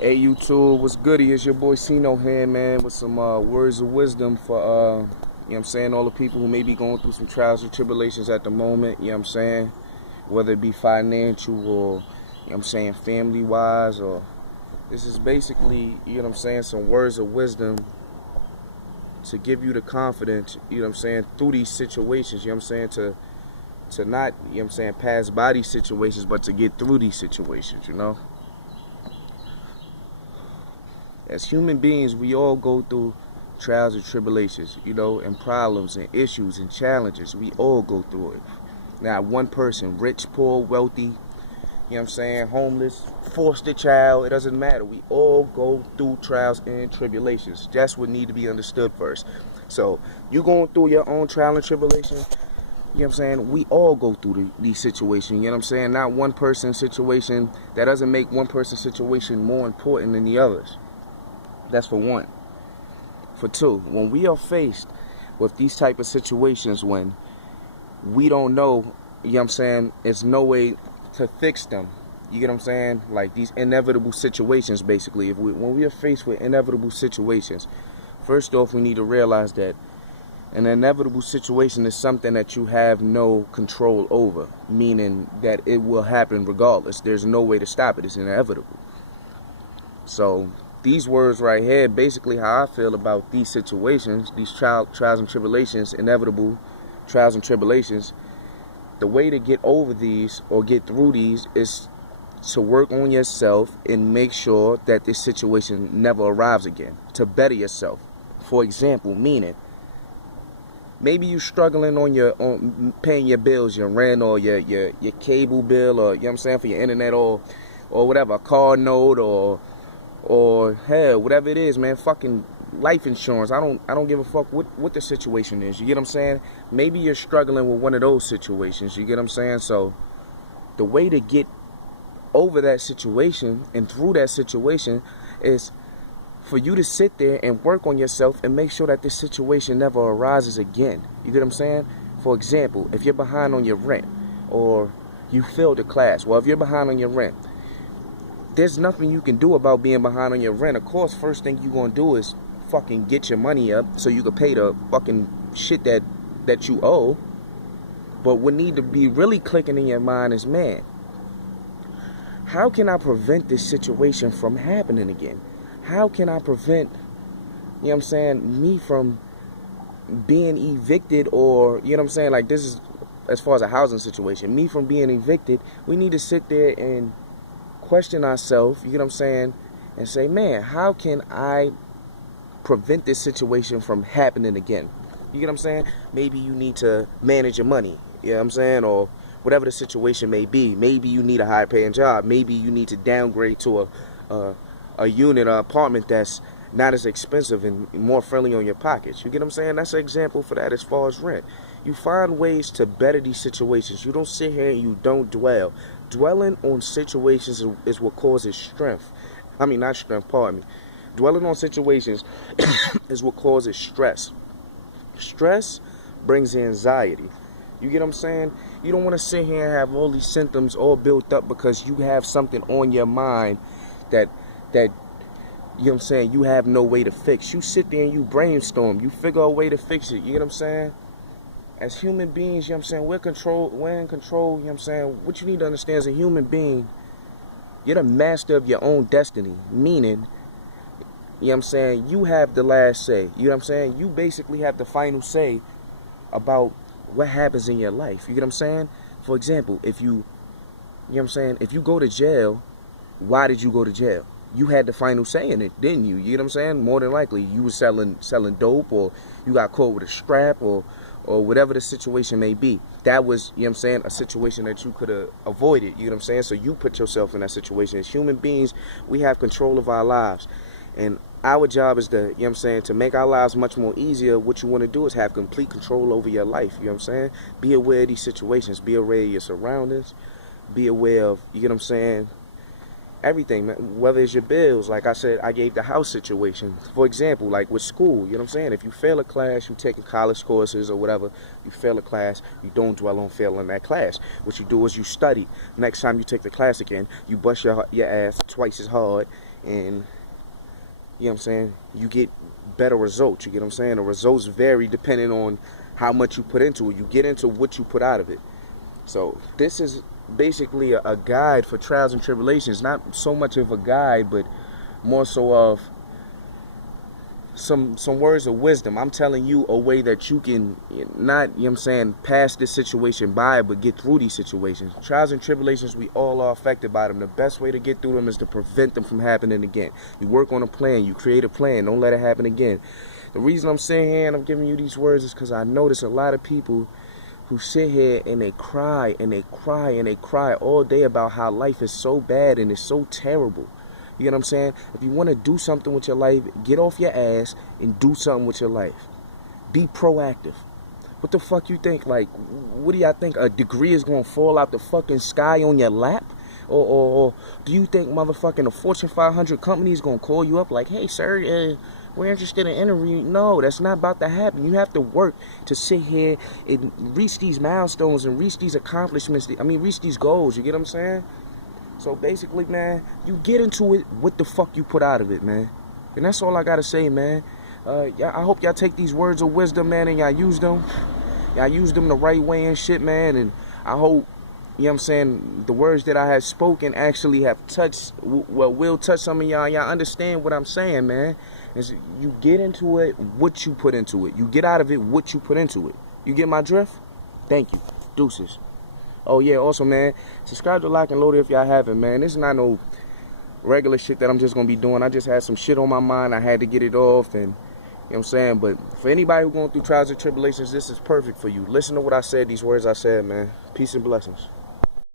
Hey YouTube, what's goody? It's your boy Sino here, man, with some words of wisdom for, you know what I'm saying, all the people who may be going through some trials and tribulations at the moment, you know what I'm saying, whether it be financial or, you know what I'm saying, family-wise, or this is basically, you know what I'm saying, some words of wisdom to give you the confidence, you know what I'm saying, through these situations, you know what I'm saying, to not, you know what I'm saying, pass by these situations, but to get through these situations, you know. As human beings, we all go through trials and tribulations, you know, and problems and issues and challenges. We all go through it. Now, one person, rich, poor, wealthy, you know what I'm saying, homeless, foster child, it doesn't matter. We all go through trials and tribulations. That's what need to be understood first. So, you going through your own trial and tribulation, you know what I'm saying, we all go through these situations, you know what I'm saying, not one person's situation. That doesn't make one person's situation more important than the others. That's for one. For two, when we are faced with these type of situations when we don't know, you know what I'm saying, there's no way to fix them. You get what I'm saying? Like these inevitable situations, basically. When we are faced with inevitable situations, first off, we need to realize that an inevitable situation is something that you have no control over, meaning that it will happen regardless. There's no way to stop it. It's inevitable. So these words right here, basically how I feel about these situations, these trials and tribulations, inevitable trials and tribulations. The way to get over these or get through these is to work on yourself and make sure that this situation never arrives again, to better yourself. For example, meaning, maybe you're struggling on paying your bills, your rent or your cable bill, or, you know what I'm saying, for your internet or whatever, a car note or hell, whatever it is, man, fucking life insurance. I don't give a fuck what the situation is. You get what I'm saying? Maybe you're struggling with one of those situations. You get what I'm saying? So the way to get over that situation and through that situation is for you to sit there and work on yourself and make sure that this situation never arises again. You get what I'm saying? For example, if you're behind on your rent or you failed a class, well, if you're behind on your rent, there's nothing you can do about being behind on your rent. Of course, first thing you're going to do is fucking get your money up so you can pay the fucking shit that you owe. But what need to be really clicking in your mind is, man, how can I prevent this situation from happening again? How can I prevent, you know what I'm saying, me from being evicted, or, you know what I'm saying, like this is as far as a housing situation, me from being evicted. We need to sit there and question ourselves, you know what I'm saying, and say, man, how can I prevent this situation from happening again? You get what I'm saying? Maybe you need to manage your money, you know what I'm saying, or whatever the situation may be. Maybe you need a high paying job. Maybe you need to downgrade to a unit or apartment that's not as expensive and more friendly on your pockets. You get what I'm saying? That's an example for that as far as rent. You find ways to better these situations. You don't sit here and you don't dwell. Dwelling on situations is what causes strength. I mean, not strength, pardon me. Dwelling on situations is what causes stress. Stress brings anxiety. You get what I'm saying? You don't want to sit here and have all these symptoms all built up because you have something on your mind that you know what I'm saying, you have no way to fix. You sit there and you brainstorm. You figure a way to fix it. You get what I'm saying? As human beings, you know what I'm saying, we're in control, you know what I'm saying. What you need to understand as a human being, you're the master of your own destiny. Meaning, you know what I'm saying, you have the last say. You know what I'm saying? You basically have the final say about what happens in your life. You get what I'm saying? For example, if you know what I'm saying, if you go to jail, why did you go to jail? You had the final say in it, didn't you? You know what I'm saying? More than likely, you were selling dope, or you got caught with a strap, or whatever the situation may be. That was, you know what I'm saying, a situation that you could have avoided. You know what I'm saying? So you put yourself in that situation. As human beings, we have control of our lives. And our job is to, you know what I'm saying, to make our lives much more easier. What you want to do is have complete control over your life. You know what I'm saying? Be aware of these situations. Be aware of your surroundings. Be aware of, you know what I'm saying, everything, whether it's your bills. Like I said, I gave the house situation. For example, like with school, you know what I'm saying? If you fail a class, you taking college courses or whatever, you fail a class, you don't dwell on failing that class. What you do is you study. Next time you take the class again, you bust your ass twice as hard and you know what I'm saying, you get better results. You get what I'm saying? The results vary depending on how much you put into it. You get into what you put out of it. So this is basically a guide for trials and tribulations. Not so much of a guide, but more so of some words of wisdom. I'm telling you a way that you can not, you know what I'm saying, pass this situation by, but get through these situations. Trials and tribulations, we all are affected by them. The best way to get through them is to prevent them from happening again. You work on a plan, you create a plan, don't let it happen again. The reason I'm sitting here and I'm giving you these words is because I notice a lot of people who sit here and they cry and they cry and they cry all day about how life is so bad and it's so terrible. You get what I'm saying? If you want to do something with your life, get off your ass and do something with your life. Be proactive. What the fuck you think? Like, what do y'all think? A degree is going to fall out the fucking sky on your lap? Or do you think motherfucking a Fortune 500 company is going to call you up like, hey, sir, we're interested in interviewing? No, that's not about to happen. You have to work to sit here and reach these milestones and reach these accomplishments. Reach these goals. You get what I'm saying? So basically, man, you get into it, what the fuck you put out of it, man. And that's all I gotta say, man. I hope y'all take these words of wisdom, man, and y'all use them. Y'all use them the right way and shit, man. And I hope, you know what I'm saying, the words that I have spoken actually have touched, will touch some of y'all. Y'all understand what I'm saying, man. Is you get into it, what you put into it. You get out of it, what you put into it. You get my drift? Thank you. Deuces. Oh yeah, also, man, subscribe to Lock and Loaded if y'all haven't, man. This is not no regular shit that I'm just gonna be doing. I just had some shit on my mind. I had to get it off, and you know what I'm saying. But for anybody who's going through trials and tribulations, this is perfect for you. Listen to what I said, these words I said, man. Peace and blessings.